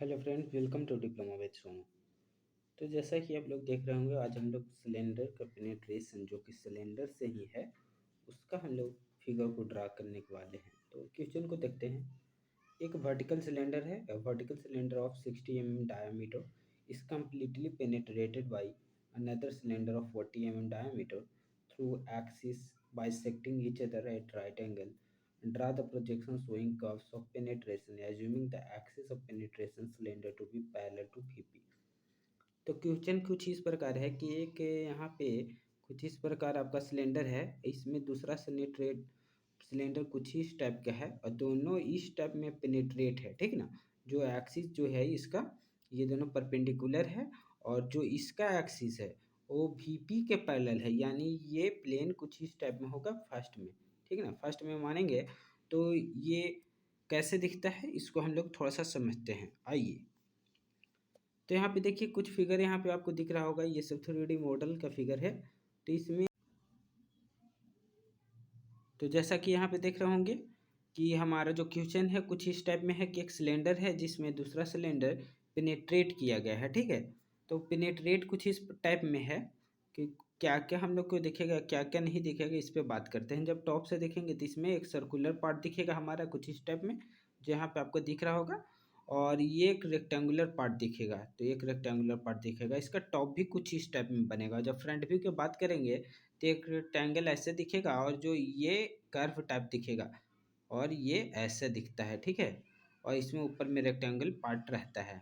Hello friends, welcome to diploma with Sonu. तो जैसा कि आप लोग देख रहे होंगे, आज हम लोग सिलेंडर का पेनिट्रेशन जो कि सिलेंडर से ही है उसका हम लोग फिगर को ड्रा करने के वाले हैं। तो क्वेश्चन को देखते हैं। एक वर्टिकल सिलेंडर है, a vertical cylinder of 60 mm diameter is completely penetrated by another cylinder of 40 mm diameter through axes bisecting each other at right angle. Draw the projection showing curves of penetration, assuming the axis of penetration cylinder to be parallel to VP. तो question कुछ इस प्रकार है कि एक यहाँ पे कुछ इस प्रकार आपका सिलेंडर है, इसमें दूसरा सिलेंडर कुछ इस टाइप का है और दोनों इस टाइप में पेनिट्रेट है, ठीक ना। जो एक्सिस जो है इसका, ये दोनों परपेंडिकुलर है और जो इसका एक्सिस है वो वीपी के पैरेलल है, यानी ये प्लेन कुछ इस टाइप में होगा फर्स्ट में, ठीक है ना। फर्स्ट में मानेंगे तो ये कैसे दिखता है इसको हम लोग थोड़ा सा समझते हैं, आइए। तो यहाँ पे देखिए कुछ फिगर यहाँ पे आपको दिख रहा होगा, ये सब 3D मॉडल का फिगर है। तो इसमें तो जैसा कि यहाँ पे देख रहे होंगे कि हमारा जो क्वेश्चन है कुछ इस टाइप में है कि एक सिलेंडर है जिसमें दूसरा सिलेंडर पेनेट्रेट किया गया है, ठीक है। तो पेनेट्रेट कुछ इस टाइप में है कि क्या क्या हम लोग को दिखेगा, क्या क्या नहीं दिखेगा, इस पे बात करते हैं। जब टॉप से देखेंगे तो इसमें एक सर्कुलर पार्ट दिखेगा हमारा कुछ इस टाइप में, जो यहाँ पे आपको दिख रहा होगा। और ये एक रेक्टेंगुलर पार्ट दिखेगा, तो एक रेक्टेंगुलर पार्ट दिखेगा, इसका टॉप भी कुछ इस टाइप में बनेगा। जब फ्रंट व्यू की बात करेंगे तो एक रेक्टेंगल ऐसे दिखेगा और जो ये कर्व टाइप दिखेगा और ये ऐसे दिखता है, ठीक है। और इसमें ऊपर में रेक्टेंगल पार्ट रहता है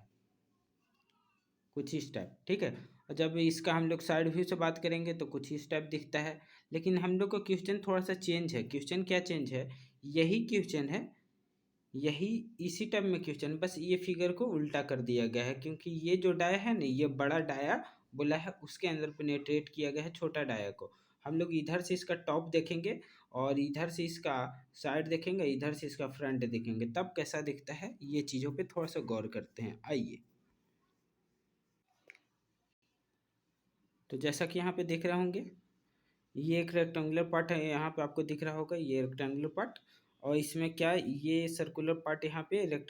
कुछ इस टाइप, ठीक है। और जब इसका हम लोग साइड व्यू से बात करेंगे तो कुछ इस टाइप दिखता है। लेकिन हम लोग का क्वेश्चन थोड़ा सा चेंज है। क्वेश्चन क्या चेंज है, यही क्वेश्चन है, यही इसी टाइप में क्वेश्चन, बस ये फिगर को उल्टा कर दिया गया है, क्योंकि ये जो डाया है ना, ये बड़ा डाया बोला है उसके अंदर पेनेट्रेट किया गया है छोटा डाया को। हम लोग इधर से इसका टॉप देखेंगे और इधर से इसका साइड देखेंगे, इधर से इसका फ्रंट देखेंगे, तब कैसा दिखता है ये चीज़ों पे थोड़ा सा गौर करते हैं, आइए। तो जैसा कि यहाँ पे देख रहे होंगे, ये एक रेक्टेंगुलर पार्ट है, यहाँ पे आपको दिख रहा होगा ये रेक्टेंगुलर पार्ट। और इसमें क्या, ये सर्कुलर पार्ट यहाँ पे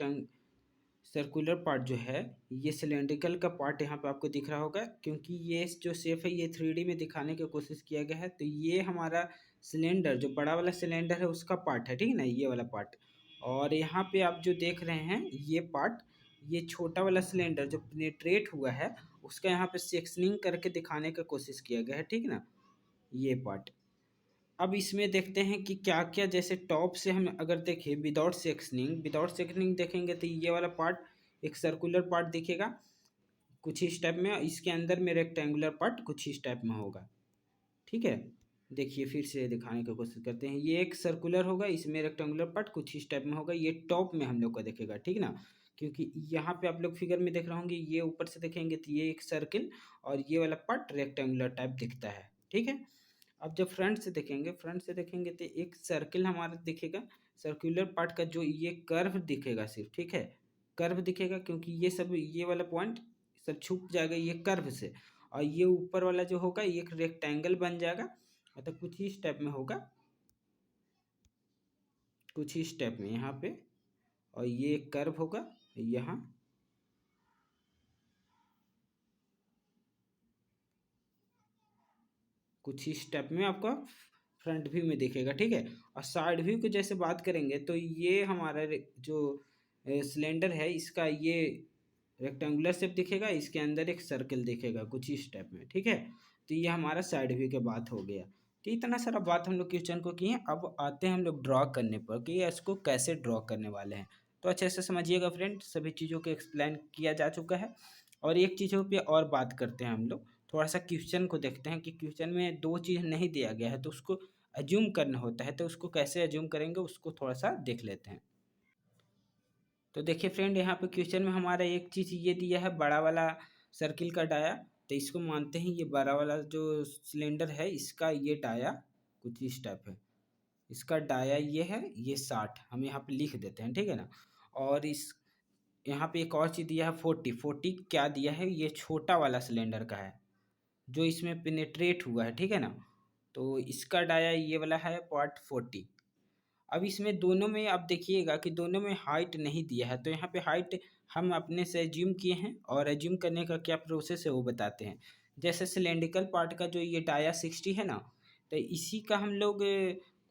सर्कुलर पार्ट जो है, ये सिलेंड्रिकल का पार्ट यहाँ पे आपको दिख रहा होगा, क्योंकि ये जो शेप है ये 3D में दिखाने की कोशिश किया गया है। तो ये हमारा सिलेंडर, जो बड़ा वाला सिलेंडर है उसका पार्ट है, ठीक है ना, ये वाला पार्ट। और यहाँ पे आप जो देख रहे हैं ये पार्ट, ये छोटा वाला सिलेंडर जो पेनिट्रेट हुआ है उसका यहाँ पे सेक्शनिंग करके दिखाने की कोशिश किया गया है, ठीक ना, ये पार्ट। अब इसमें देखते हैं कि क्या क्या, जैसे टॉप से हम अगर देखें विदाउट सेक्शनिंग देखेंगे तो ये वाला पार्ट एक सर्कुलर पार्ट दिखेगा कुछ इस टाइप में, इसके अंदर में रेक्टेंगुलर पार्ट कुछ इस टाइप में होगा, ठीक है। देखिए फिर से दिखाने की कोशिश करते हैं, ये एक सर्कुलर होगा, इसमें रेक्टेंगुलर पार्ट कुछ इस टाइप में होगा, ये टॉप में हम लोग का देखेगा, ठीक ना। क्योंकि यहाँ पे आप लोग फिगर में देख रहे होंगे, ये ऊपर से देखेंगे तो ये एक सर्किल और ये वाला पार्ट रेक्टेंगुलर टाइप दिखता है, ठीक है। अब जब फ्रंट से देखेंगे तो एक सर्किल हमारा दिखेगा, सर्कुलर पार्ट का जो ये कर्व दिखेगा सिर्फ, ठीक है, कर्व दिखेगा, क्योंकि ये सब ये वाला पॉइंट सब छुप जाएगा ये कर्व से। और ये ऊपर वाला जो होगा ये एक रेक्टेंगल बन जाएगा, मतलब कुछ ही स्टेप में होगा, कुछ ही स्टेप में यहाँ पे। और ये एक कर्व होगा यहाँ, कुछ ही स्टेप में आपका फ्रंट व्यू में दिखेगा, ठीक है। और साइड व्यू की जैसे बात करेंगे तो ये हमारा जो सिलेंडर है इसका ये रेक्टेंगुलर शेप दिखेगा, इसके अंदर एक सर्कल दिखेगा कुछ ही स्टेप में, ठीक है। तो ये हमारा साइड व्यू के बात हो गया। तो इतना सारा बात हम लोग क्वेश्चन को किए, अब आते हैं हम लोग ड्रॉ करने पर कि इसको कैसे ड्रॉ करने वाले हैं। तो अच्छे से समझिएगा फ्रेंड, सभी चीज़ों को एक्सप्लेन किया जा चुका है। और एक चीज़ों पे और बात करते हैं हम लोग, थोड़ा सा क्वेश्चन को देखते हैं कि क्वेश्चन में दो चीज़ नहीं दिया गया है तो उसको अज्यूम करना होता है, तो उसको कैसे अज्यूम करेंगे उसको थोड़ा सा देख लेते हैं। तो देखिए फ्रेंड, यहाँ पे क्वेश्चन में हमारा एक चीज़ ये दिया है, बड़ा वाला सर्किल का डाया। तो इसको मानते हैं ये बड़ा वाला जो सिलेंडर है इसका ये डाया कुछ इस टाइप है, इसका डाया ये है, ये 60 हम यहाँ पे लिख देते हैं, ठीक है ना। और इस यहाँ पे एक और चीज़ दिया है 40 क्या दिया है, ये छोटा वाला सिलेंडर का है जो इसमें पेनिट्रेट हुआ है, ठीक है ना। तो इसका डाया ये वाला है पार्ट 40। अब इसमें दोनों में आप देखिएगा कि दोनों में हाइट नहीं दिया है, तो यहाँ पे हाइट हम अपने से एज्यूम किए हैं, और एज्यूम करने का क्या प्रोसेस है वो बताते हैं। जैसे सिलेंड्रिकल पार्ट का जो ये डाया 60 है ना, तो इसी का हम लोग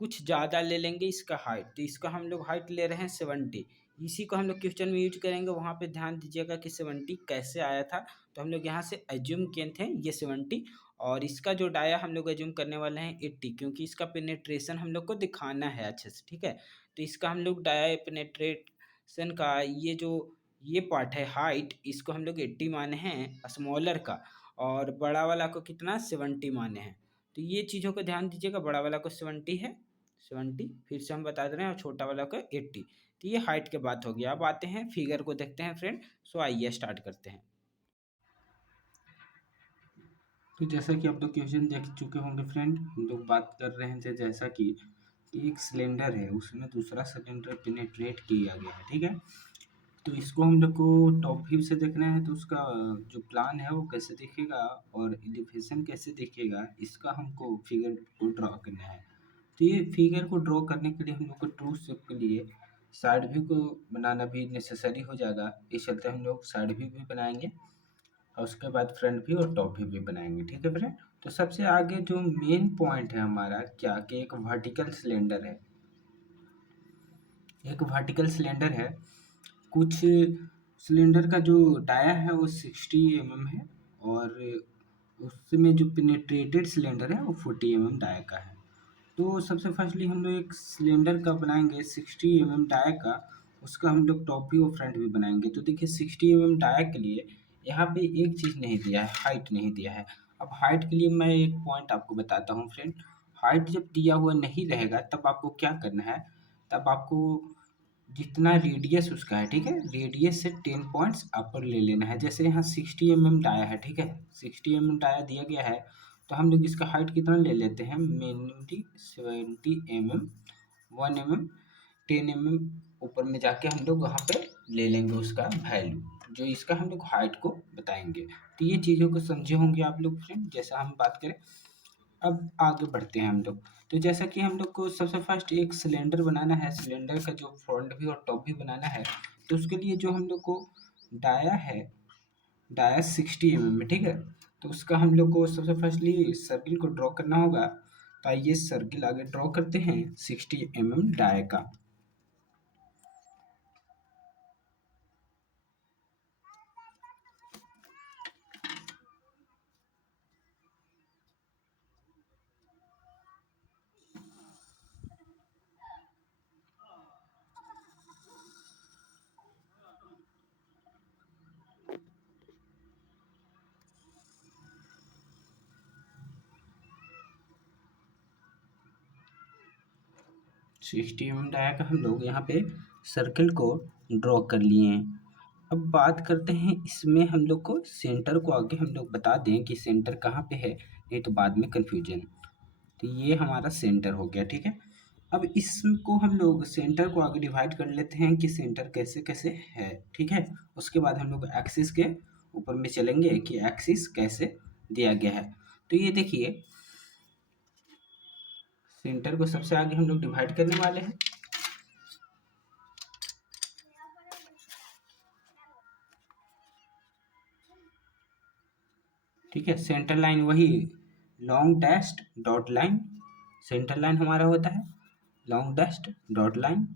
कुछ ज़्यादा ले लेंगे इसका हाइट, तो इसका हम लोग हाइट ले रहे हैं 70। इसी को हम लोग क्वेश्चन में यूज करेंगे, वहाँ पे ध्यान दीजिएगा कि 70 कैसे आया था। तो हम लोग यहाँ से एज्यूम किए थे ये 70, और इसका जो डाया हम लोग एज्यूम करने वाले हैं 80, क्योंकि इसका पेनेट्रेशन हम लोग को दिखाना है अच्छे से, ठीक है। तो इसका हम लोग डाया पेनेट्रेशन का ये पार्ट है हाइट, इसको हम लोग 80 माने हैं स्मॉलर का, और बड़ा वाला को कितना 70 माने हैं। तो ये चीज़ों को ध्यान दीजिएगा, बड़ा वाला को 70 है, 70 फिर से हम बता दे रहे हैं, और छोटा वाला को 80। तो ये हाइट के बात हो गया। अब आते हैं फिगर को देखते हैं फ्रेंड। सो आइए स्टार्ट करते हैं। तो जैसा कि आप लोग क्वेश्चन देख चुके होंगे फ्रेंड, हम लोग बात कर रहे थे जैसा कि एक सिलेंडर है, उसमें दूसरा सिलेंडर पेनेट्रेट किया गया है, ठीक है। तो इसको हम लोग को टॉप व्यू से देखना है, तो उसका जो प्लान है वो कैसे दिखेगा और एलिवेशन कैसे दिखेगा, इसका हमको फिगर को ड्रॉ करना है। तो ये फिगर को ड्रॉ करने के लिए हम लोग को ट्रू शेप के लिए साइड व्यू को बनाना भी नेसेसरी हो जाएगा। इस चलते हम लोग साइड व्यू भी बनाएंगे, और उसके बाद फ्रंट व्यू और टॉप व्यू भी बनाएंगे, ठीक है फ्रेंड। तो सबसे आगे जो मेन पॉइंट है हमारा क्या कि एक वर्टिकल सिलेंडर है, एक वर्टिकल सिलेंडर है। कुछ सिलेंडर का जो डाया है वो 60 है, और उसमें जो पेनेट्रेटेड सिलेंडर है वो 40 डाया का है। तो सबसे फर्स्टली हम लोग एक सिलेंडर का बनाएंगे 60 डाया का, उसका हम लोग टॉप व्यू और फ्रंट व्यू बनाएंगे। तो देखिए 60 डाया के लिए यहाँ पे एक चीज़ नहीं दिया है, हाइट नहीं दिया है। अब हाइट के लिए मैं एक पॉइंट आपको बताता हूँ फ्रेंड। हाइट जब दिया हुआ नहीं रहेगा तब आपको क्या करना है, तब आपको जितना रेडियस उसका है, ठीक है, रेडियस से 10 पॉइंट्स अपर ले लेना है। जैसे यहाँ 60 डाया है, ठीक है, 60 डाया दिया गया है, तो हम लोग इसका हाइट कितना ले लेते हैं, मिनिमम 70 1 10 ऊपर में जाके हम लोग वहाँ पे ले लेंगे उसका वैल्यू, जो इसका हम लोग हाइट को बताएंगे। तो ये चीज़ों को समझे होंगे आप लोग फ्रेंड, जैसा हम बात करें। अब आगे बढ़ते हैं हम लोग। तो जैसा कि हम लोग को सबसे फर्स्ट एक सिलेंडर बनाना है, सिलेंडर का जो फ्रंट भी और टॉप भी बनाना है। तो उसके लिए जो हम लोग को डाया है, डाया 60 में, ठीक है। तो उसका हम लोग को सबसे फर्स्टली सर्किल को ड्रॉ करना होगा। तो आइए सर्किल आगे ड्रॉ करते हैं 60 डाया का। 60 डाया का हम लोग यहाँ पे सर्किल को ड्रॉ कर लिए हैं। अब बात करते हैं इसमें हम लोग को सेंटर को आगे हम लोग बता दें कि सेंटर कहाँ पे है, नहीं तो बाद में कन्फ्यूजन। तो ये हमारा सेंटर हो गया, ठीक है। अब इसको हम लोग सेंटर को आगे डिवाइड कर लेते हैं कि सेंटर कैसे कैसे है, ठीक है। उसके बाद हम लोग एक्सिस के ऊपर में चलेंगे कि एक्सिस कैसे दिया गया है। तो ये देखिए सेंटर को सबसे आगे हम लोग डिवाइड करने वाले हैं। ठीक है, सेंटर लाइन वही long dashed dot line, centre line हमारा होता है लॉन्ग डैश्ड डॉट लाइन।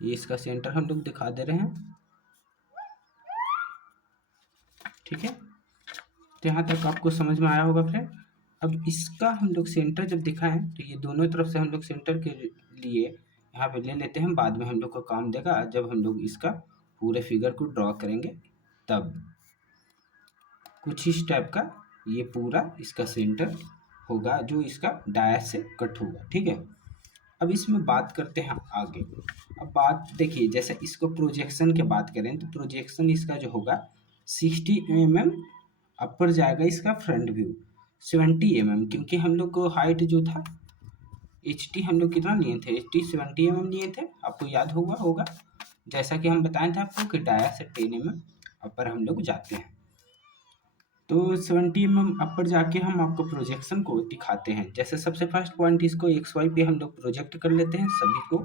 ये इसका सेंटर हम लोग दिखा दे रहे हैं, ठीक है। तो यहाँ तक आपको समझ में आया होगा फ्रेंड। अब इसका हम लोग सेंटर जब दिखाएं तो ये दोनों तरफ से हम लोग सेंटर के लिए यहाँ पे ले लेते हैं, बाद में हम लोग को काम देगा जब हम लोग इसका पूरे फिगर को ड्रॉ करेंगे तब। कुछ इस टाइप का ये पूरा इसका सेंटर होगा जो इसका डायस से कट होगा, ठीक है। अब इसमें बात करते हैं आगे। अब बात देखिए, जैसे इसको प्रोजेक्शन की बात करें तो प्रोजेक्शन इसका जो होगा 60 अपर जाएगा इसका फ्रंट व्यू, 70 क्योंकि हम लोग को हाइट जो था हम लोग कितना लिए थे, 70 लिए थे, आपको याद होगा जैसा कि हम बताए थे आपको कि डाया से 10 अपर हम लोग जाते हैं। तो 70 अपर जाके हम आपको प्रोजेक्शन को दिखाते हैं। जैसे सबसे फर्स्ट पॉइंट इसको एक्स वाई पे हम लोग प्रोजेक्ट कर लेते हैं सभी को,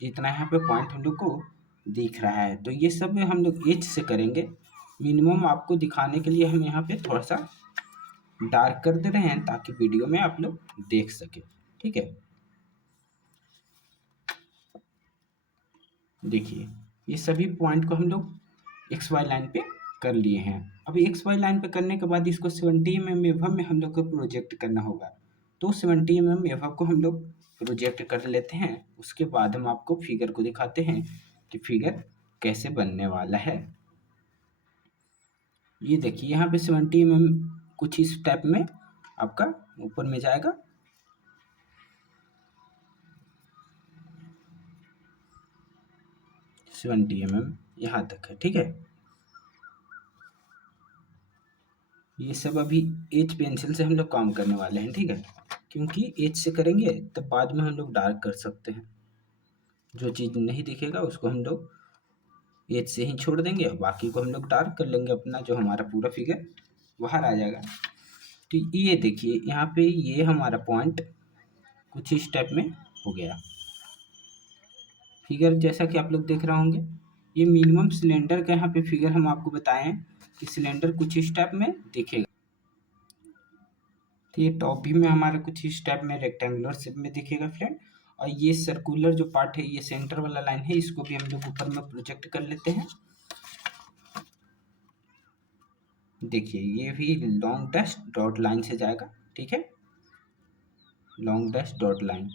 जितना यहाँ पे पॉइंट हम लोग को दिख रहा है। तो ये सब हम लोग एच से करेंगे। मिनिमम आपको दिखाने के लिए हम यहाँ पे थोड़ा सा डार्क कर दे रहे हैं ताकि वीडियो में आप लोग देख सके। ठीक है, देखिए ये सभी पॉइंट को हम लोग एक्स वाई लाइन पे कर लिए हैं। अब एक्स वाई लाइन पे करने के बाद इसको 70 एवं में हम लोग को प्रोजेक्ट करना होगा। तो 70 एवं को हम लोग प्रोजेक्ट कर लेते हैं। उसके बाद हम आपको फिगर को दिखाते हैं कि फिगर कैसे बनने वाला है। ये देखिए यहाँ पे 70 कुछ इस टाइप में आपका ऊपर में जाएगा। सेवेंटी यहाँ तक है। ठीक है, ये सब अभी एच पेंसिल से हम लोग काम करने वाले हैं। ठीक है, क्योंकि एच से करेंगे तब बाद में हम लोग डार्क कर सकते हैं। जो चीज़ नहीं दिखेगा उसको हम लोग एच से ही छोड़ देंगे और बाकी को हम लोग डार्क कर लेंगे। अपना जो हमारा पूरा फिगर बाहर आ जाएगा। तो ये देखिए यहाँ पे ये हमारा पॉइंट कुछ इस टाइप में हो गया फिगर, जैसा कि आप लोग देख रहे होंगे। ये मिनिमम सिलेंडर का यहाँ पे फिगर हम आपको बताएं हैं कि सिलेंडर कुछ इस टाइप में दिखेगा। तो ये टॉप व्यू में हमारा कुछ इस टाइप में रेक्टेंगुलर शेप में दिखेगा फ्रेंड। और ये सर्कुलर जो पार्ट है, ये सेंटर वाला लाइन है, इसको भी हम लोग ऊपर में प्रोजेक्ट कर लेते हैं। देखिए ये भी लॉन्ग डैश डॉट लाइन से जाएगा। ठीक है, लॉन्ग डैश डॉट लाइन।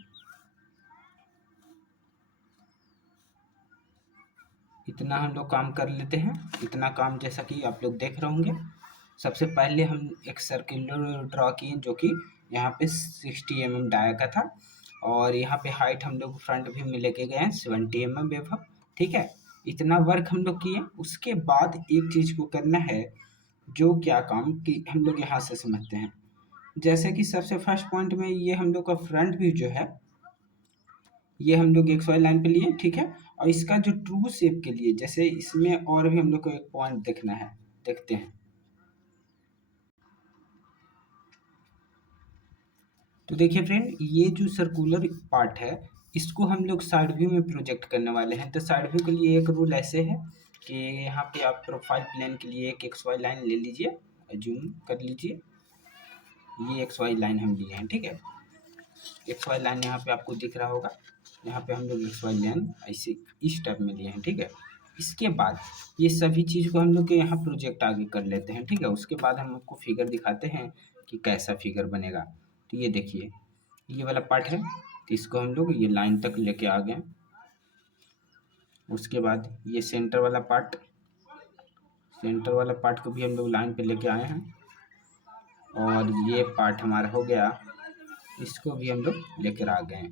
इतना हम लोग काम कर लेते हैं। इतना काम जैसा कि आप लोग देख रहे होंगे। सबसे पहले हम एक सर्कुलर ड्रॉ किए जो कि यहाँ पे 60 डाया का था, और यहाँ पे हाइट हम लोग फ्रंट व्यू में लेके गए हैं 70 वेव। ठीक है, इतना वर्क हम लोग किए। उसके बाद एक चीज़ को करना है, जो क्या काम कि हम लोग यहाँ से समझते हैं। जैसे कि सबसे फर्स्ट पॉइंट में ये हम लोग का फ्रंट व्यू जो है, ये हम लोग एक्स वाई लाइन पे लिए। ठीक है, और इसका जो ट्रू शेप के लिए, जैसे इसमें और भी हम लोग को एक पॉइंट देखना है, देखते हैं। तो देखिए फ्रेंड, ये जो सर्कुलर पार्ट है इसको हम लोग साइड व्यू में प्रोजेक्ट करने वाले हैं। तो साइड व्यू के लिए एक रूल ऐसे है कि यहाँ पे आप प्रोफाइल प्लेन के लिए एक एक्स वाई लाइन ले लीजिए, जूम कर लीजिए। ये एक्स वाई लाइन हम लिए हैं। ठीक है, एक्स वाई लाइन यहाँ पे आपको दिख रहा होगा। यहाँ पे हम लोग एक्स वाई लाइन ऐसे इस टाइप में लिए हैं। ठीक है, इसके बाद ये सभी चीज़ को हम लोग के यहाँ प्रोजेक्ट आगे कर लेते हैं। ठीक है, उसके बाद हम आपको फिगर दिखाते हैं कि कैसा फिगर बनेगा। तो ये देखिए ये वाला पार्ट है, तो इसको हम लोग ये लाइन तक लेके आ गए। उसके बाद ये सेंटर वाला पार्ट, सेंटर वाला पार्ट को भी हम लोग लाइन पे लेके आए हैं। और ये पार्ट हमारा हो गया, इसको भी हम लोग लेकर आ गए।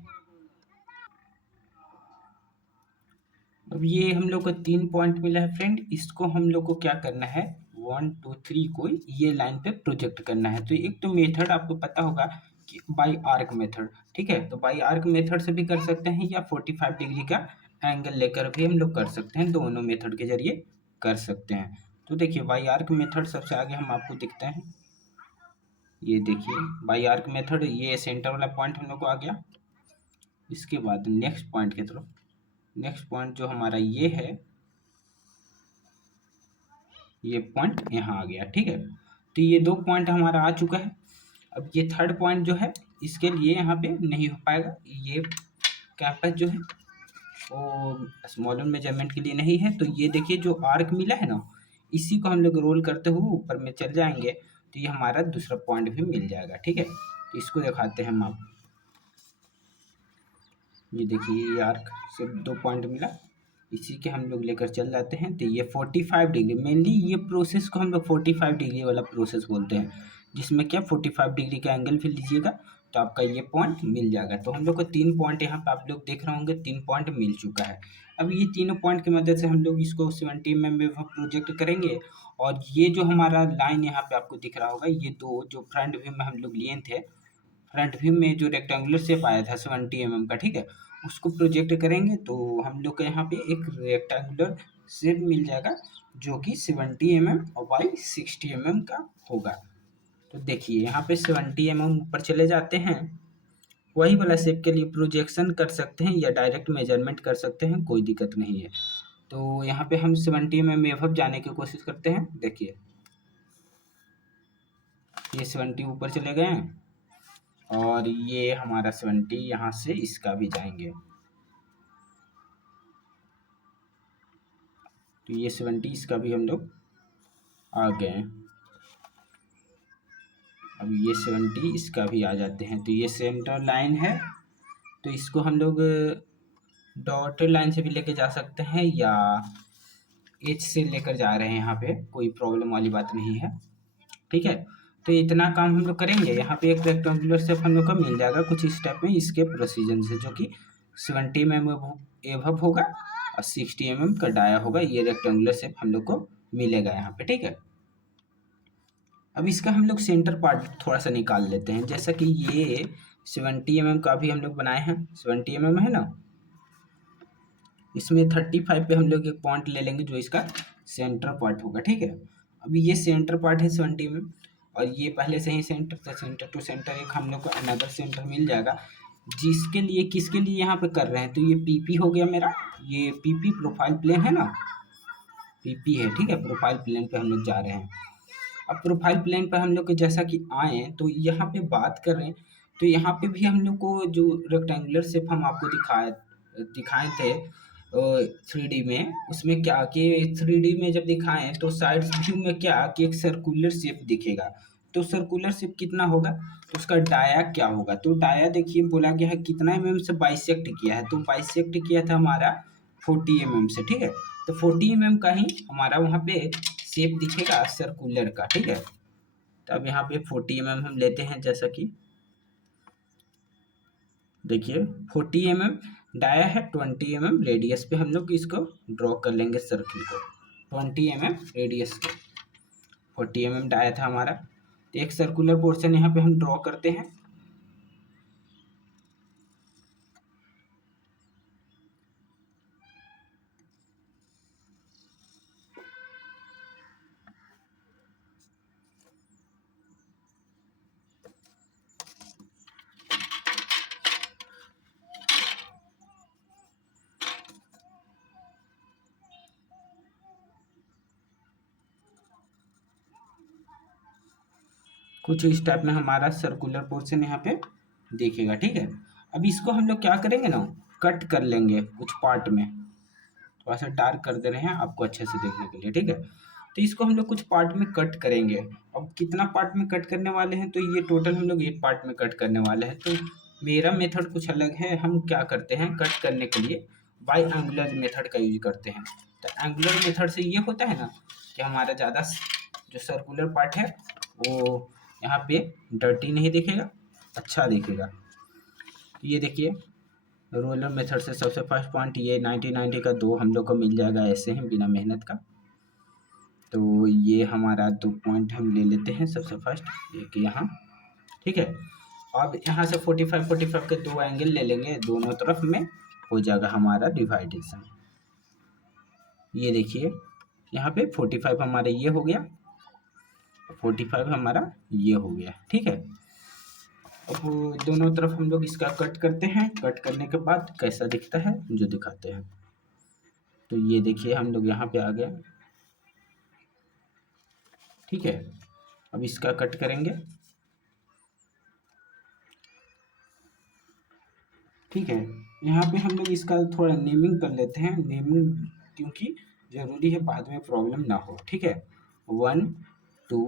अब ये हम लोग को 3 पॉइंट मिला है फ्रेंड। इसको हम लोग को क्या करना है, 1 2 3 को ये लाइन पे प्रोजेक्ट करना है। तो एक तो मेथड आपको पता होगा कि बाई आर्क मेथड। ठीक है, तो बाई आर्क मेथड से भी कर सकते हैं या 45 डिग्री का एंगल लेकर भी हम लोग कर सकते हैं। दोनों मेथड के जरिए कर सकते हैं। तो देखिए बाई आर्क मेथड सबसे आगे हम आपको दिखते हैं। ये देखिए बाई आर्क मेथड, ये सेंटर वाला पॉइंट हम लोग को आ गया। इसके बाद नेक्स्ट पॉइंट की तरफ, नेक्स्ट पॉइंट जो हमारा ये है, ये पॉइंट यहाँ आ गया। ठीक है, तो ये 2 पॉइंट हमारा आ चुका है। अब ये थर्ड पॉइंट जो है इसके लिए यहाँ पे नहीं हो पाएगा। ये कैंपस जो है वो स्मॉलर मेजरमेंट के लिए नहीं है। तो ये देखिए जो आर्क मिला है ना, इसी को हम लोग रोल करते हुए ऊपर में चल जाएंगे तो ये हमारा दूसरा पॉइंट भी मिल जाएगा। ठीक है, तो इसको दिखाते हैं हम आप। ये देखिए ये आर्क से 2 पॉइंट मिला, इसी के हम लोग लेकर चल जाते हैं। तो ये 45 डिग्री, मेनली ये प्रोसेस को हम लोग 45 डिग्री वाला प्रोसेस बोलते हैं, जिसमें क्या 45 डिग्री का एंगल भी लीजिएगा तो आपका ये पॉइंट मिल जाएगा। तो हम लोग को 3 पॉइंट यहाँ पे आप लोग देख रहे होंगे, 3 पॉइंट मिल चुका है। अब ये तीनों पॉइंट की मदद से हम लोग इसको 70 में प्रोजेक्ट करेंगे। और ये जो हमारा लाइन यहाँ पे आपको दिख रहा होगा, ये 2 जो फ्रंट व्यू में हम लोग लिए थे, फ्रंट व्यू में जो रेक्टेंगुलर शेप आया था 70 का। ठीक है, उसको प्रोजेक्ट करेंगे तो हम लोग को यहाँ पे एक रेक्टेंगुलर शेप मिल जाएगा जो कि 70 mm और बाई 60 mm का होगा। तो देखिए यहाँ पे 70 mm ऊपर चले जाते हैं, वही वाला शेप के लिए प्रोजेक्शन कर सकते हैं या डायरेक्ट मेजरमेंट कर सकते हैं, कोई दिक्कत नहीं है। तो यहाँ पे हम 70 mm एभव जाने की कोशिश करते हैं। देखिए ये 70 ऊपर चले गए हैं और ये हमारा 70 यहाँ से इसका भी जाएंगे, तो ये 70 इसका भी हम लोग आ गए। अब ये 70 इसका भी आ जाते हैं, तो ये सेंटर लाइन है, तो इसको हम लोग डॉटेड लाइन से भी लेके जा सकते हैं या एच से लेकर जा रहे हैं, यहाँ पे कोई प्रॉब्लम वाली बात नहीं है। ठीक है, तो इतना काम हम लोग करेंगे। यहाँ पे एक रेक्टेंगुलर शेप हम लोग को मिल जाएगा कुछ इस टाइप में इसके प्रोसीजन से, जो कि 70 mm एभव होगा और 60 mm का डाया होगा। ये रेक्टेंगुलर शेप हम लोग को मिलेगा यहाँ पे। ठीक है, अब इसका हम लोग सेंटर पार्ट थोड़ा सा निकाल लेते हैं। जैसा कि ये 70 mm का भी हम लोग बनाए हैं, 70 mm है ना, इसमें 35 पे हम लोग एक पॉइंट ले लेंगे जो इसका सेंटर पार्ट होगा। ठीक है, अभी ये सेंटर पार्ट है 70 में और ये पहले से ही सेंटर, तो सेंटर टू सेंटर एक हम लोग को अनदर सेंटर मिल जाएगा, जिसके लिए किसके लिए यहाँ पे कर रहे हैं, तो ये पीपी हो गया मेरा, ये पीपी प्रोफाइल प्लेन है ना, पीपी है। ठीक है, प्रोफाइल प्लेन पे हम लोग जा रहे हैं। अब प्रोफाइल प्लेन पर हम लोग जैसा कि आए तो यहाँ पे बात कर रहे हैं, तो यहाँ पे भी हम लोग को जो रेक्टेंगुलर शेप हम आपको दिखाए थे 3D में, उसमें क्या कि 3D में जब दिखाएं तो साइड व्यू में क्या कि एक सर्कुलर शेप दिखेगा। तो सर्कुलर शेप कितना होगा, तो उसका डाया क्या होगा, तो डाया देखिए बोला गया है कितना mm से बाइसेक्ट किया है, तो बाइसेक्ट किया था हमारा 40 mm से। ठीक है, तो 40 mm का ही हमारा वहाँ पे शेप दिखेगा सर्कुलर का। ठीक है, तो अब यहाँ पे 40 mm हम लेते हैं, जैसा कि देखिए 40 mm डाया है, 20 mm रेडियस पे हम लोग इसको ड्रॉ कर लेंगे सर्किल को, 20 mm रेडियस पे 40 mm डाया था हमारा। तो एक सर्कुलर पोर्शन यहाँ पे हम ड्रॉ करते हैं। कुछ इस टाइप में हमारा सर्कुलर पोर्शन यहाँ पे दिखेगा। ठीक है, अब इसको हम लोग क्या करेंगे ना, कट कर लेंगे कुछ पार्ट में, थोड़ा सा डार्क कर दे रहे हैं आपको अच्छे से देखने के लिए। ठीक है, तो इसको हम लोग कुछ पार्ट में कट करेंगे। अब कितना पार्ट में कट करने वाले हैं, तो ये टोटल हम लोग 8 पार्ट में कट करने वाले हैं। तो मेरा मेथड कुछ अलग है, हम क्या करते हैं कट करने के लिए बाई एंगुलर मेथड का यूज करते हैं। तो एंगुलर मेथड से ये होता है ना कि हमारा ज़्यादा जो सर्कुलर पार्ट है वो यहाँ पे डर्टी नहीं दिखेगा, अच्छा दिखेगा। तो ये देखिए रोलर मेथड से सबसे फर्स्ट पॉइंट ये 90-90 का 2 हम लोग को मिल जाएगा ऐसे ही बिना मेहनत का। तो ये हमारा 2 पॉइंट हम ले लेते हैं सबसे फर्स्ट, एक यहाँ। ठीक है, अब यहाँ से 45-45 के 2 एंगल ले लेंगे, दोनों तरफ में हो जाएगा हमारा डिवाइडेशन। ये देखिए यहाँ पे 45 हमारा ये हो गया, 45 हमारा ये हो गया। ठीक है, अब दोनों तरफ हम लोग इसका कट करते हैं, कट करने के बाद कैसा दिखता है जो दिखाते हैं। तो ये देखिए हम लोग यहाँ पे आ गए। ठीक है, अब इसका कट करेंगे। ठीक है, यहाँ पे हम लोग इसका थोड़ा नेमिंग कर लेते हैं, नेमिंग क्योंकि ज़रूरी है, बाद में प्रॉब्लम ना हो। ठीक है, 1 2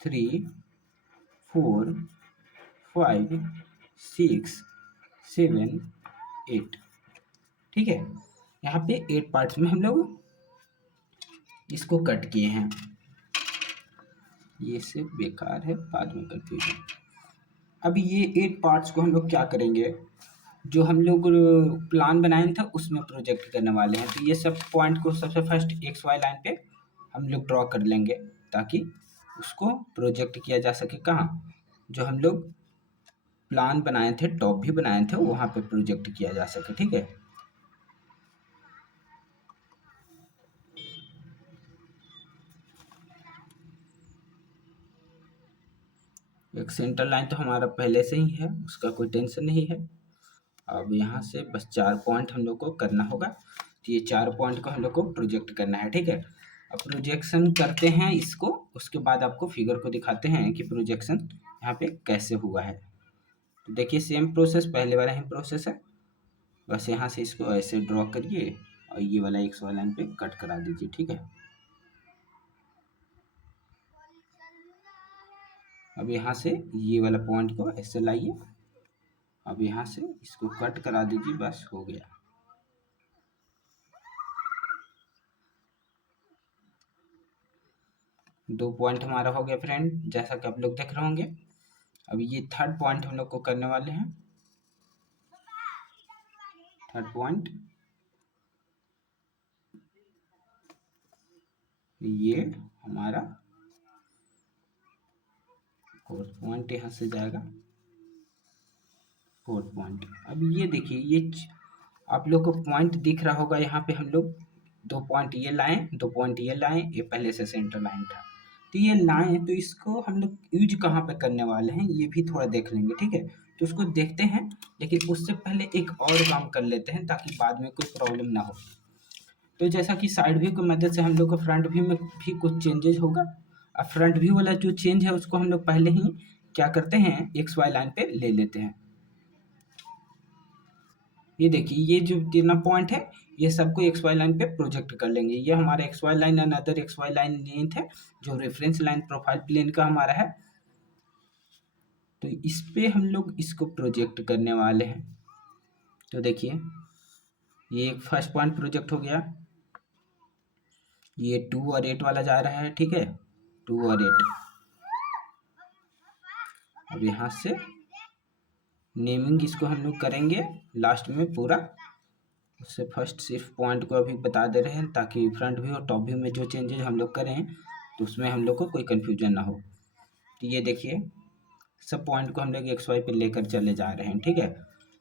3 4 5 6 7 8। ठीक है, यहाँ पे 8 पार्ट्स में हम लोग इसको कट किए हैं। ये सिर्फ बेकार है, बाद में कन्फ्यूजन। अब ये 8 पार्ट्स को हम लोग क्या करेंगे, जो हम लोग प्लान बनाए था उसमें प्रोजेक्ट करने वाले हैं। तो ये सब पॉइंट को सबसे फर्स्ट एक्स वाई लाइन पे हम लोग ड्रॉ कर लेंगे, ताकि उसको प्रोजेक्ट किया जा सके कहाँ, जो हम लोग प्लान बनाए थे, टॉप भी बनाए थे, वहाँ पे प्रोजेक्ट किया जा सके। ठीक है, एक सेंटर लाइन तो हमारा पहले से ही है, उसका कोई टेंशन नहीं है। अब यहाँ से बस 4 पॉइंट हम लोग को करना होगा, तो ये 4 पॉइंट को हम लोग को प्रोजेक्ट करना है। ठीक है, अब प्रोजेक्शन करते हैं इसको, उसके बाद आपको फिगर को दिखाते हैं कि प्रोजेक्शन यहाँ पे कैसे हुआ है। तो देखिए सेम प्रोसेस, पहले वाला ही प्रोसेस है, बस यहाँ से इसको ऐसे ड्रॉ करिए और ये वाला एक्स वाला लाइन पे कट करा दीजिए। ठीक है, अब यहाँ से ये वाला पॉइंट को ऐसे लाइए, अब यहाँ से इसको कट करा दीजिए, बस हो गया। दो पॉइंट हमारा हो गया फ्रेंड, जैसा कि आप लोग देख रहे होंगे। अब ये थर्ड पॉइंट हम लोग को करने वाले हैं। थर्ड पॉइंट ये हमारा फोर्थ पॉइंट यहाँ से जाएगा, फोर्थ पॉइंट। अब ये देखिए, ये आप लोग को पॉइंट दिख रहा होगा, यहाँ पे हम लोग 2 पॉइंट ये लाए, 2 पॉइंट ये लाए, ये पहले से सेंटर लाइन था, तो ये लाए, तो इसको हम लोग यूज कहाँ पे करने वाले हैं ये भी थोड़ा देख लेंगे। ठीक है, तो उसको देखते हैं, लेकिन उससे पहले एक और काम कर लेते हैं ताकि बाद में कोई प्रॉब्लम ना हो। तो जैसा कि साइड व्यू की मदद से हम लोग को फ्रंट व्यू में भी कुछ चेंजेस होगा। अब फ्रंट व्यू वाला जो चेंज है उसको हम लोग पहले ही क्या करते हैं, एक्स वाई लाइन पे ले लेते हैं। ये देखिए, ये जो तीनों पॉइंट है ये सबको एक्स वाई लाइन पे प्रोजेक्ट कर लेंगे। ये हमारा X Y line another X Y line length है, जो रेफरेंस लाइन प्रोफाइल प्लेन का हमारा है, तो इस पे हम लोग इसको प्रोजेक्ट करने वाले हैं। तो देखिए, ये एक फर्स्ट पॉइंट प्रोजेक्ट हो गया, ये 2 और 8 वाला जा रहा है। ठीक है, 2 और 8। अब यहाँ से नेमिंग इसको हम लोग करेंगे लास्ट में पूरा, उससे फर्स्ट सिर्फ पॉइंट को अभी बता दे रहे हैं ताकि फ्रंट व्यू और टॉप व्यू में जो चेंजेस हम लोग करें तो उसमें हम लोग को कोई कन्फ्यूजन ना हो। तो ये देखिए, सब पॉइंट को हम लोग एक्स वाई पे लेकर चले जा रहे हैं। ठीक है,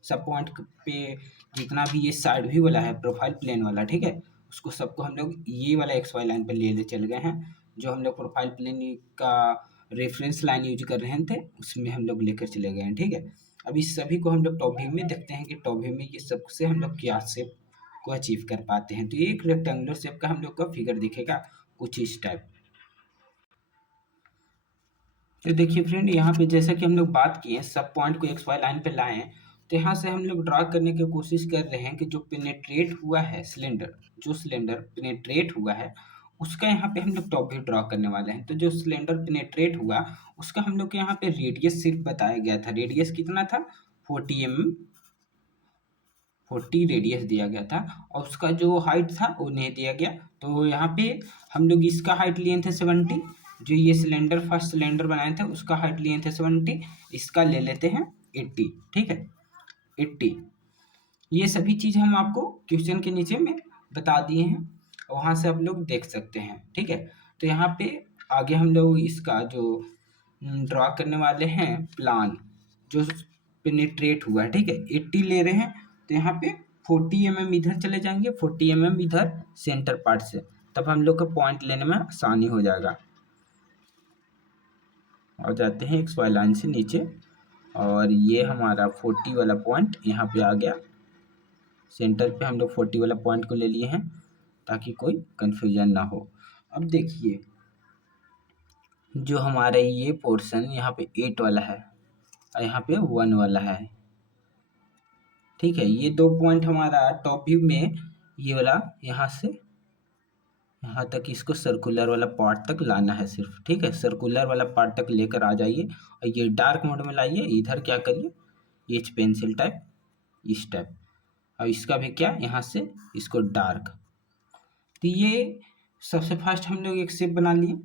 सब पॉइंट पे जितना भी ये साइड व्यू वाला है, प्रोफाइल प्लेन वाला, ठीक है, उसको सबको हम लोग ये वाला एक्स वाई लाइन पे ले चल गए हैं। जो हम लोग प्रोफाइल प्लेन का रेफरेंस लाइन यूज कर रहे थे उसमें हम लोग लेकर चले गए हैं। ठीक है, अब इस सभी को हम लोग टॉप व्यू में देखते हैं कि टॉप व्यू में ये सबसे हम लोग क्या शेप को अचीव कर पाते हैं। तो ये एक रेक्टेंगुलर शेप का हम लोग का फिगर दिखेगा कुछ इस टाइप। तो देखिए फ्रेंड, यहाँ पे जैसा कि हम लोग बात किए सब पॉइंट को एक्स वाई लाइन पे लाए हैं, तो यहाँ से हम लोग ड्रा करने की कोशिश कर रहे हैं कि जो पेनेट्रेट हुआ है सिलेंडर, जो सिलेंडर पेनेट्रेट हुआ है उसका यहाँ पे हम लोग टॉप व्यू ड्रॉ करने वाले हैं। तो जो सिलेंडर पेनेट्रेट हुआ उसका हम लोग के यहाँ पे रेडियस सिर्फ बताया गया था। रेडियस कितना था, 40 mm, 40 रेडियस दिया गया था, और उसका जो हाइट था वो नहीं दिया गया। तो यहाँ पे हम लोग इसका हाइट लिए थे 70, जो ये सिलेंडर फर्स्ट सिलेंडर बनाए थे उसका हाइट लिए थे 70, इसका ले लेते हैं 80। ठीक है, 80। ये सभी चीज़ हम आपको क्वेश्चन के नीचे में बता दिए हैं, वहाँ से आप लोग देख सकते हैं। ठीक है, तो यहाँ पे आगे हम लोग इसका जो ड्रॉ करने वाले हैं प्लान, जो पेनिट्रेट हुआ है, ठीक है, 80 ले रहे हैं, तो यहाँ पे 40 mm इधर चले जाएंगे, 40 mm इधर सेंटर पार्ट से, तब हम लोग का पॉइंट लेने में आसानी हो जाएगा। और जाते हैं एक्स वाई लाइन से नीचे, और ये हमारा 40 वाला पॉइंट यहाँ पे आ गया। सेंटर पे हम लोग 40 वाला पॉइंट को ले लिए हैं ताकि कोई कंफ्यूजन ना हो। अब देखिए, जो हमारा ये पोर्शन यहाँ पे 8 वाला है और यहाँ पे 1 वाला है। ठीक है, ये 2 पॉइंट हमारा टॉप व्यू में, ये वाला यहाँ से यहाँ तक इसको सर्कुलर वाला पार्ट तक लाना है सिर्फ। ठीक है, सर्कुलर वाला पार्ट तक लेकर आ जाइए और ये डार्क मोड में लाइए। इधर क्या करिए, एच पेंसिल टाइप, इस टाइप, और इसका भी क्या, यहाँ से इसको डार्क। तो ये सबसे फर्स्ट हम लोग एक शेप बना लिए,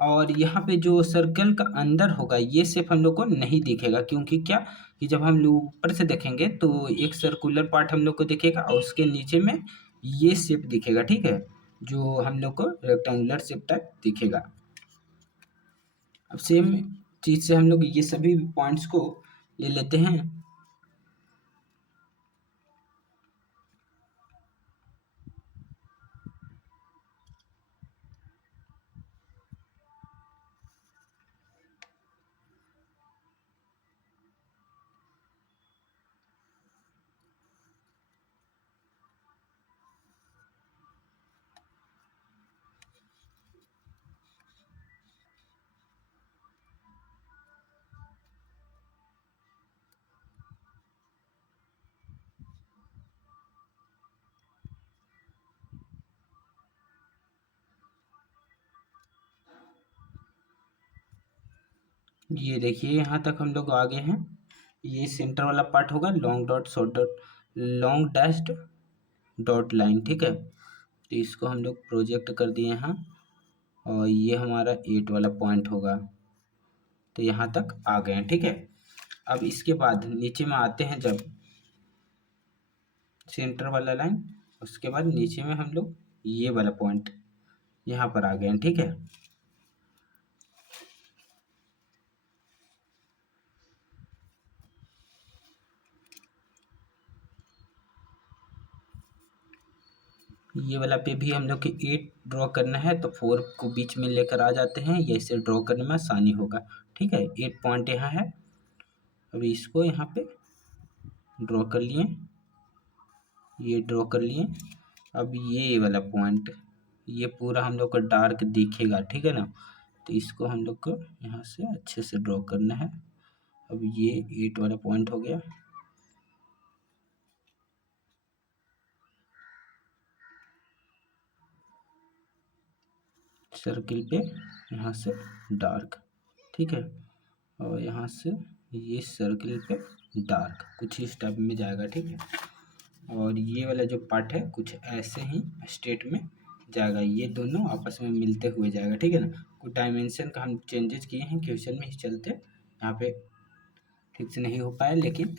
और यहाँ पे जो सर्कल का अंदर होगा ये शेप हम लोग को नहीं दिखेगा, क्योंकि क्या कि जब हम लोग ऊपर से देखेंगे तो एक सर्कुलर पार्ट हम लोग को दिखेगा और उसके नीचे में ये शेप दिखेगा। ठीक है, जो हम लोग को रेक्टेंगुलर शेप टाइप दिखेगा। अब सेम चीज़ से हम लोग ये सभी पॉइंट्स को ले लेते हैं। ये देखिए यहाँ तक हम लोग आगे हैं। ये सेंटर वाला पार्ट होगा, long dot short dot long dashed dot line, ठीक है। तो इसको हम लोग प्रोजेक्ट कर दिए यहाँ, और ये हमारा 8 वाला पॉइंट होगा। तो यहाँ तक आ गए हैं, ठीक है। अब इसके बाद नीचे में आते हैं, जब सेंटर वाला लाइन, उसके बाद नीचे में हम लोग ये वाला पॉइंट यहाँ पर आ गए हैं, ठीक है। ये वाला पे भी हम लोग के 8 ड्रॉ करना है, तो 4 को बीच में लेकर आ जाते हैं, ये इसे ड्रॉ करने में आसानी होगा, ठीक है। 8 पॉइंट यहाँ है, अभी इसको यहाँ पे ड्रॉ कर लिए, ये ड्रॉ कर लिए। अब ये वाला पॉइंट, ये पूरा हम लोग को डार्क दिखेगा, ठीक है ना। तो इसको हम लोग को यहाँ से अच्छे से ड्रॉ करना है। अब ये 8 वाला पॉइंट हो गया। सर्किल पे यहाँ से डार्क, ठीक है। और यहाँ से ये सर्किल पे डार्क कुछ इस टाइप में जाएगा, ठीक है। और ये वाला जो पार्ट है कुछ ऐसे ही स्टेट में जाएगा, ये दोनों आपस में मिलते हुए जाएगा, ठीक है ना। कुछ डायमेंशन का हम चेंजेस किए हैं क्वेश्चन में, इस चलते यहाँ पे ठीक से नहीं हो पाया, लेकिन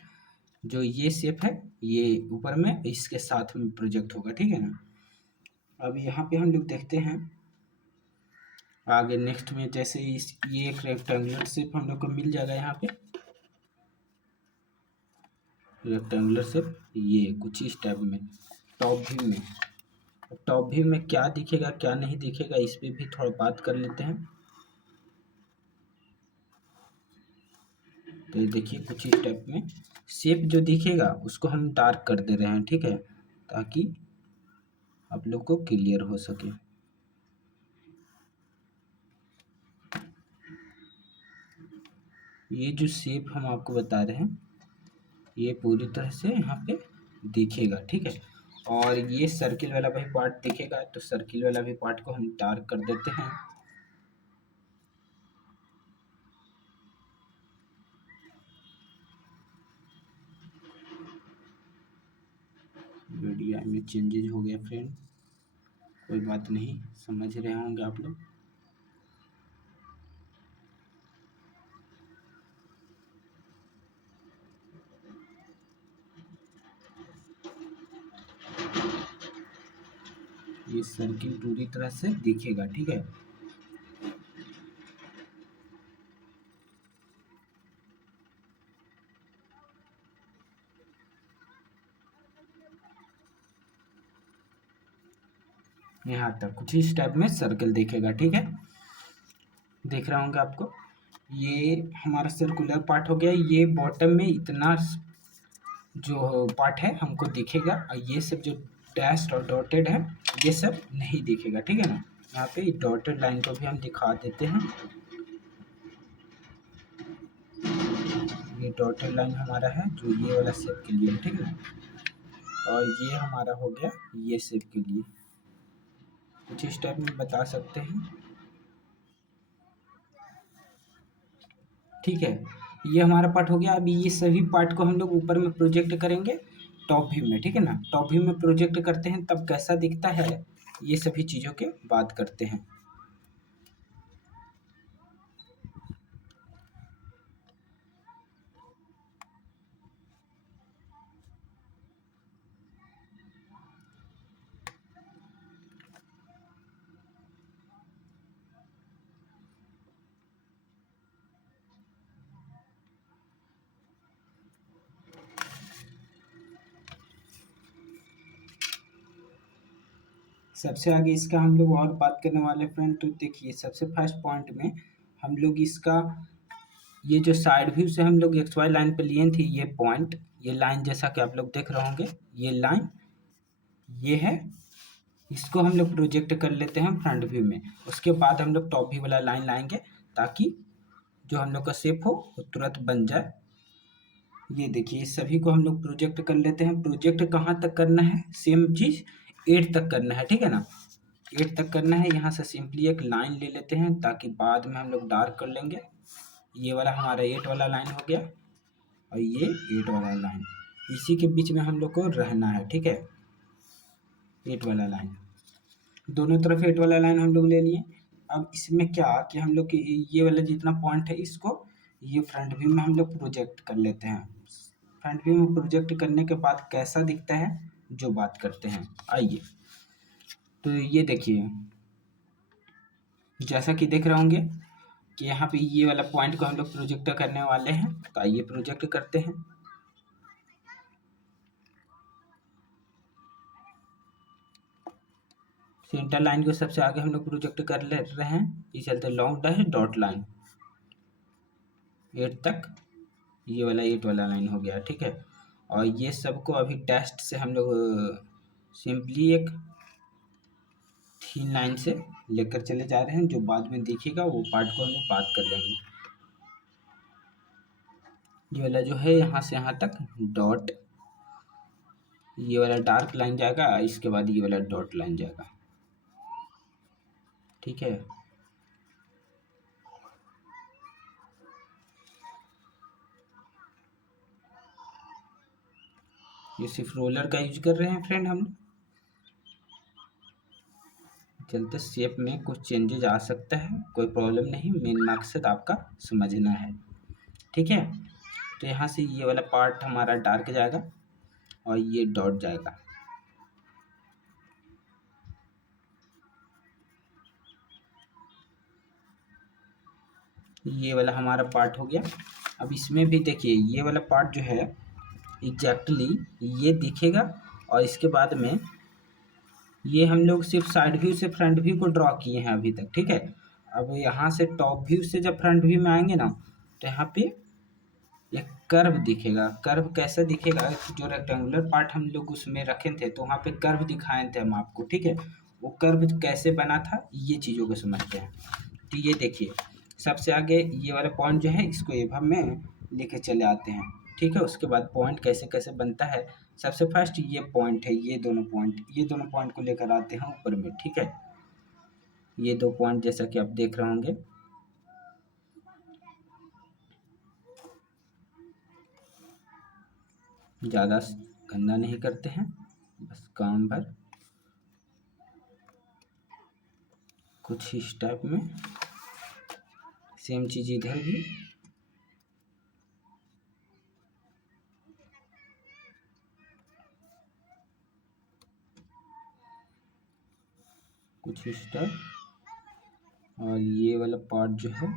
जो ये शेप है ये ऊपर में इसके साथ में प्रोजेक्ट होगा, ठीक है ना। अब यहाँ पे हम लोग देखते हैं आगे नेक्स्ट में, जैसे इस ये एक रेक्टेंगुलर शेप हम लोग को मिल जाएगा यहाँ पे, रेक्टेंगुलर शेप ये कुछ इस टाइप में टॉप व्यू में। टॉप व्यू में क्या दिखेगा क्या नहीं दिखेगा, इस पे भी थोड़ा बात कर लेते हैं। तो ये देखिए कुछ इस टाइप में शेप जो दिखेगा उसको हम डार्क कर दे रहे हैं, ठीक है, ताकि आप लोग को क्लियर हो सके। ये जो शेप हम आपको बता रहे हैं ये पूरी तरह से यहाँ पे दिखेगा, ठीक है। और ये सर्किल वाला भी पार्ट दिखेगा, तो सर्किल वाला भी पार्ट को हम डार्क कर देते हैं। मीडिया में चेंजेज हो गया फ्रेंड, कोई बात नहीं, समझ रहे होंगे आप लोग। ये सर्किल पूरी तरह से दिखेगा, ठीक है। यहाँ तक कुछ इस टाइप में सर्कल दिखेगा, ठीक है, देख रहे होंगे आपको। ये हमारा सर्कुलर पार्ट हो गया, ये बॉटम में इतना जो पार्ट है हमको दिखेगा, और ये सब जो डैश और डॉटेड है ये सब नहीं दिखेगा, ठीक है ना। यहाँ पे डॉटेड लाइन को भी हम दिखा देते हैं, ये डॉटेड लाइन हमारा है जो ये वाला शेप के लिए, ठीक है। और ये हमारा हो गया ये शेप के लिए, कुछ इस टाइप में बता सकते हैं, ठीक है। ये हमारा पार्ट हो गया। अभी ये सभी पार्ट को हम लोग ऊपर में प्रोजेक्ट करेंगे टॉप व्यू में, ठीक है ना। टॉप व्यू में प्रोजेक्ट करते हैं तब कैसा दिखता है ये सभी चीज़ों के बात करते हैं। सबसे आगे इसका हम लोग और बात करने वाले फ्रेंड, तो देखिए सबसे फर्स्ट पॉइंट में हम लोग इसका ये जो साइड व्यू से हम लोग एक्स वाई लाइन पे लिए थे, ये पॉइंट, ये लाइन जैसा कि आप लोग देख रहे होंगे, ये लाइन ये है, इसको हम लोग प्रोजेक्ट कर लेते हैं फ्रंट व्यू में। उसके बाद हम लोग टॉप व्यू वाला लाइन लाएंगे ताकि जो हम लोग का शेप हो वो तुरंत बन जाए। ये देखिए इस सभी को हम लोग प्रोजेक्ट कर लेते हैं। प्रोजेक्ट कहाँ तक करना है, सेम चीज़ 8 तक करना है, ठीक है ना। 8 तक करना है। यहाँ से सिंपली एक लाइन ले लेते हैं ताकि बाद में हम लोग डार्क कर लेंगे। ये वाला हमारा 8 वाला लाइन हो गया और ये 8 वाला लाइन, इसी के बीच में हम लोग को रहना है, ठीक है। 8 वाला लाइन, दोनों तरफ 8 वाला लाइन हम लोग ले लिए। अब इसमें क्या कि हम लोग ये वाला जितना पॉइंट है इसको ये फ्रंट व्यू में हम लोग प्रोजेक्ट कर लेते हैं। फ्रंट व्यू में प्रोजेक्ट करने के बाद कैसा दिखता है जो बात करते हैं, आइए। तो ये देखिए जैसा कि देख रहे होंगे कि यहाँ पे ये वाला पॉइंट को हम लोग प्रोजेक्ट करने वाले हैं, तो आइए प्रोजेक्ट करते हैं। सेंटर लाइन को सबसे आगे हम लोग प्रोजेक्ट कर ले रहे हैं। ये चलते लॉन्ग है डॉट लाइन 8 तक, ये वाला 8 वाला लाइन हो गया, ठीक है। और ये सबको अभी टेस्ट से हम लोग सिंपली एक थीन लाइन से लेकर चले जा रहे हैं, जो बाद में देखिएगा वो पार्ट को हम लोग बात कर लेंगे। ये वाला जो है यहाँ से यहाँ तक डॉट, ये वाला डार्क लाइन जाएगा, इसके बाद ये वाला डॉट लाइन जाएगा, ठीक है। ये सिर्फ रोलर का यूज कर रहे हैं फ्रेंड हम। चलते शेप में कुछ चेंजेज आ सकता है, कोई प्रॉब्लम नहीं, मेन मकसद आपका समझना है, ठीक है। तो यहाँ से ये वाला पार्ट हमारा डार्क जाएगा और ये डॉट जाएगा। ये वाला हमारा पार्ट हो गया। अब इसमें भी देखिए ये वाला पार्ट जो है एग्जैक्टली ये दिखेगा और इसके बाद में ये हम लोग सिर्फ साइड व्यू से फ्रंट व्यू को ड्रॉ किए हैं अभी तक, ठीक है। अब यहाँ से टॉप व्यू से जब फ्रंट व्यू में आएंगे ना तो यहाँ पे एक कर्व दिखेगा। कर्व कैसे दिखेगा, जो रेक्टेंगुलर पार्ट हम लोग उसमें रखे थे तो वहाँ पे कर्व दिखाए थे हम आपको, ठीक है। वो कर्व कैसे बना था ये चीज़ों को समझते हैं। तो ये देखिए सबसे आगे ये वाला पॉइंट जो है इसको एवं में लेके चले आते हैं, ठीक है। उसके बाद पॉइंट कैसे कैसे बनता है, सबसे फर्स्ट ये पॉइंट है, ये दोनों पॉइंट को लेकर आते हैं ऊपर में, ठीक है। ये 2 पॉइंट जैसा कि आप देख रहे होंगे, ज़्यादा गंदा नहीं करते हैं, बस काम भर कुछ इस टाइप में। सेम चीज़ इधर भी, कुछ इस टाइप। और ये वाला पार्ट जो है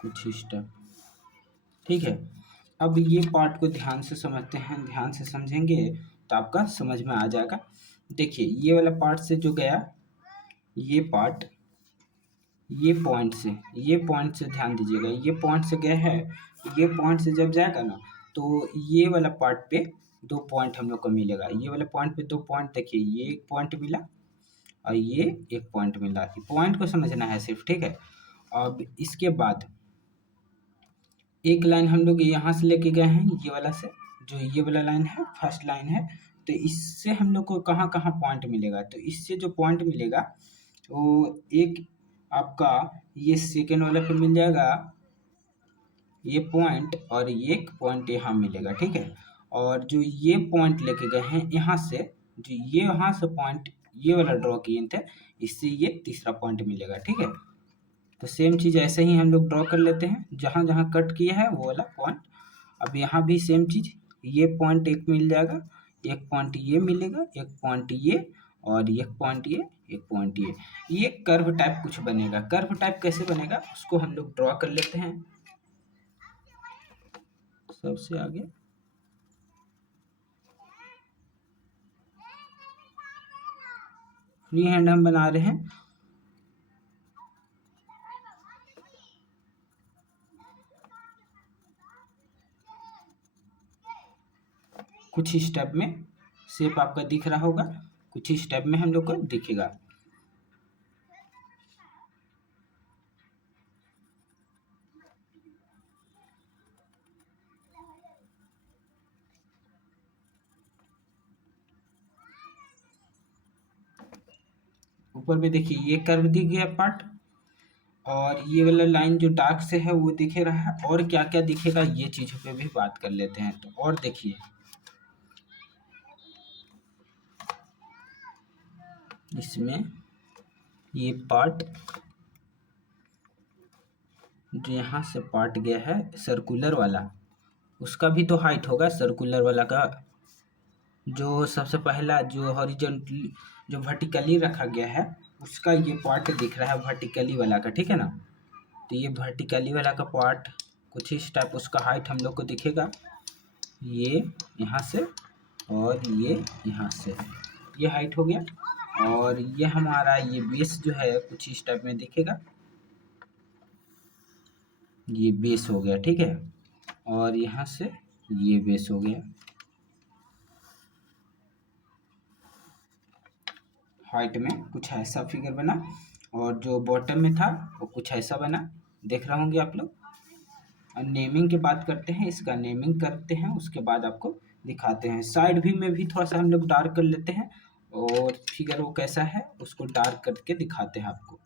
कुछ इस टाइप, ठीक है। अब ये पार्ट को ध्यान से समझते हैं, ध्यान से समझेंगे तो आपका समझ में आ जाएगा। देखिए ये वाला पार्ट से जो गया ये पार्ट, ये पॉइंट से ध्यान दीजिएगा, ये पॉइंट से गया है, ये पॉइंट से जब जाएगा ना तो ये वाला पार्ट पे 2 पॉइंट हम लोग को मिलेगा। ये वाला पॉइंट पे 2 पॉइंट, देखिए ये एक पॉइंट मिला और ये एक पॉइंट मिला। पॉइंट को समझना है सिर्फ, ठीक है। अब इसके बाद एक लाइन हम लोग यहाँ से लेके गए हैं, ये वाला से, जो ये वाला लाइन है फर्स्ट लाइन है, तो इससे हम लोग को कहाँ कहाँ पॉइंट मिलेगा, तो इससे जो पॉइंट मिलेगा वो एक आपका ये सेकेंड वाला पे मिल जाएगा ये पॉइंट, और ये एक पॉइंट यहाँ मिलेगा, ठीक है। और जो ये पॉइंट लेके गए हैं यहाँ से, जो ये यहाँ से पॉइंट ये वाला ड्रॉ किए थे, इससे ये तीसरा पॉइंट मिलेगा, ठीक है। तो सेम चीज़ ऐसे ही हम लोग ड्रॉ कर लेते हैं, जहाँ जहाँ कट किया है वो वाला पॉइंट। अब यहाँ भी सेम चीज़, ये पॉइंट एक मिल जाएगा, एक पॉइंट ये मिलेगा, एक पॉइंट ये, और एक पॉइंट ये, एक पॉइंट ये कर्व टाइप कुछ बनेगा। कर्व टाइप कैसे बनेगा उसको हम लोग ड्रॉ कर लेते हैं। सबसे आगे फ्री हैंड हम बना रहे हैं। कुछ ही स्टेप में शेप आपका दिख रहा होगा, कुछ ही स्टेप में हम लोग को दिखेगा। ऊपर में देखिए ये कर दी गया पार्ट, और ये वाला लाइन जो डार्क से है वो दिखे रहा है। और क्या क्या दिखेगा ये चीज़ों पे भी बात कर लेते हैं। तो और देखिए इसमें ये पार्ट जो यहाँ से पार्ट गया है सर्कुलर वाला, उसका भी तो हाइट होगा सर्कुलर वाला का। जो सबसे पहला जो हॉरिजॉन्टली जो वर्टिकली रखा गया है उसका ये पार्ट दिख रहा है वर्टिकली वाला का, ठीक है ना। तो ये वर्टिकली वाला का पार्ट कुछ इस टाइप उसका हाइट हम लोग को दिखेगा, ये यहाँ से और ये यहाँ से, ये हाइट हो गया। और ये हमारा ये बेस जो है कुछ इस टाइप में दिखेगा, ये बेस हो गया, ठीक है। और यहाँ से ये बेस हो गया। हाइट में कुछ ऐसा फिगर बना, और जो बॉटम में था वो कुछ ऐसा बना, देख रहे होंगे आप लोग। अब नेमिंग की बात करते हैं, इसका नेमिंग करते हैं उसके बाद आपको दिखाते हैं। साइड भी में भी थोड़ा सा हम लोग डार्क कर लेते हैं, और फिगर वो कैसा है उसको डार्क करके दिखाते हैं आपको।